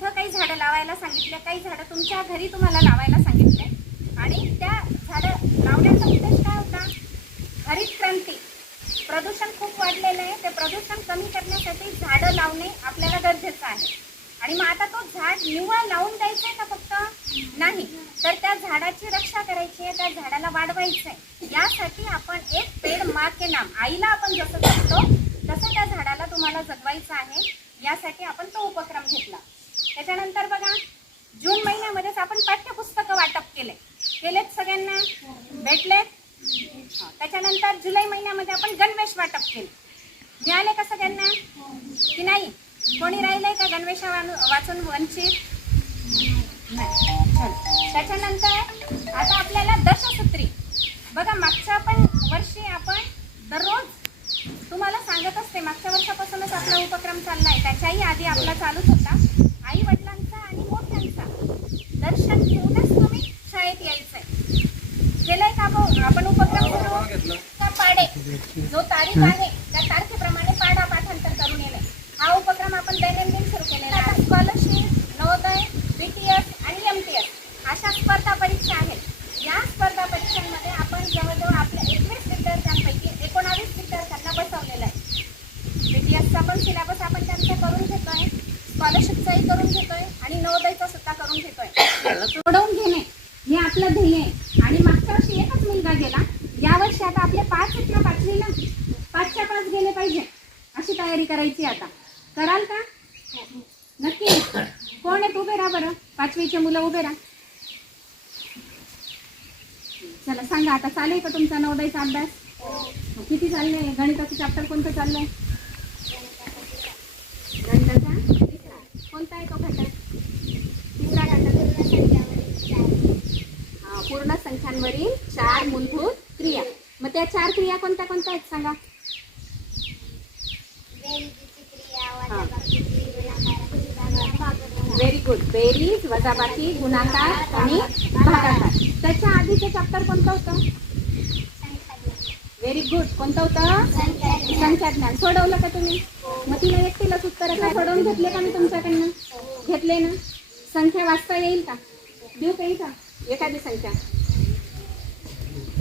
तुझं काही झाडं लावायला सांगितले काही झाडं तुमच्या घरी तुम्हाला लावायला सांगितले. आणि त्या झाडं लावण्याचा उद्देश काय होता? हरित क्रांती. प्रदूषण खूप वाढलेलं आहे. ते प्रदूषण कमी करण्यासाठी झाडं लावणे आपल्याला गरजेचं आहे. आणि मग आता तो झाड निव्वळ लावून द्यायचं आहे का फक्त? नाही. तर त्या झाडाची रक्षा करायची आहे त्या झाडाला वाढवायचं आहे यासाठी आपण एक पेड मा के नाम आईला आपण जसं जगतो तसं त्या झाडाला तुम्हाला जगवायचं आहे. यासाठी आपण तो उपक्रम घेतला. त्याच्यानंतर बघा जून महिन्यामध्येच आपण पाठ्यपुस्तकं वाटप केले. केलेत सगळ्यांना? भेटलेत? हो. त्याच्यानंतर जुलै महिन्यामध्ये आपण गणवेश वाटप केले. मिळाले का सगळ्यांना? की नाही? कोणी राहिलंय का गणवेशा वाचून वंचित? नाही. त्याच्यानंतर आता आपल्याला दशसूत्री. बघा मागच्या पण वर्षी आपण दररोज तुम्हाला सांगत असते मागच्या वर्षापासूनच आपला उपक्रम चालला आहे त्याच्याही आधी आपला चालूच होता. आई वडिलांचा आणि मोठ्यांचा. दर्शन घेऊनच तुम्ही शाळेत यायचंय. केलंय का भाऊ? आपण उपक्रम सुरू का पाडे? जो तारीख आहे त्या तारखेप्रमाणे पाडा पाठांतर करून येणे हा उपक्रम आपण दैनंदिन सुरू केलेला आहे. स्कॉलरशिप नवोदय बीटीएस आणि एम टी एस अशा स्पर्धा परीक्षा आहेत. या स्पर्धा परीक्षांमध्ये आपण जवळजवळ आपल्या एकवीस विद्यार्थ्यांपैकी एकोणावीस विद्यार्थ्यांना बसवलेलं आहे. बीटीएसचा पण सिलेबस आपण त्यांचा करून घेतोय स्कॉलरशिपचाही करून नवोदयचा सुद्धा करून घेतोय. सोडवून घेणे हे आपलं ध्येय आहे. आणि मागच्या वर्षी एकच मुलगा गेला. यावर्षी आता आपले पाच आहेत ना पाचवीला पाचच्या पाच गेले पाहिजे. अशी तयारी करायची आता. कराल का? नक्की. कोण आहेत उभे राहा बरं? पाचवीचे मुलं उभे राहा. चला सांगा आता चालेल का तुमचा नवोदयचा अभ्यास? किती चाललंय? गणिताचं चॅप्टर कोणतं चाललंय? गणिताचा? कोणता आहे तो घटक तिसरा घटक हा, संख्यांवरील चार मूलभूत क्रिया. मग त्या चार क्रिया कोणत्या कोणत्या आहेत सांगा? व्हेरी गुड बेरीज वजाबाकी गुणाकार आणि भागाकार. त्याच्या आधीचं चॅप्टर कोणतं होतं? व्हेरी गुड कोणतं होतं? संख्या ज्ञान सोडवलं का तुम्ही? मग तिला एकटीलाच उत्तर काय? सोडवून घेतले का मी तुमच्याकडनं? घेतले ना? संख्या वाचता येईल का? देऊ काही का एखादी संख्या.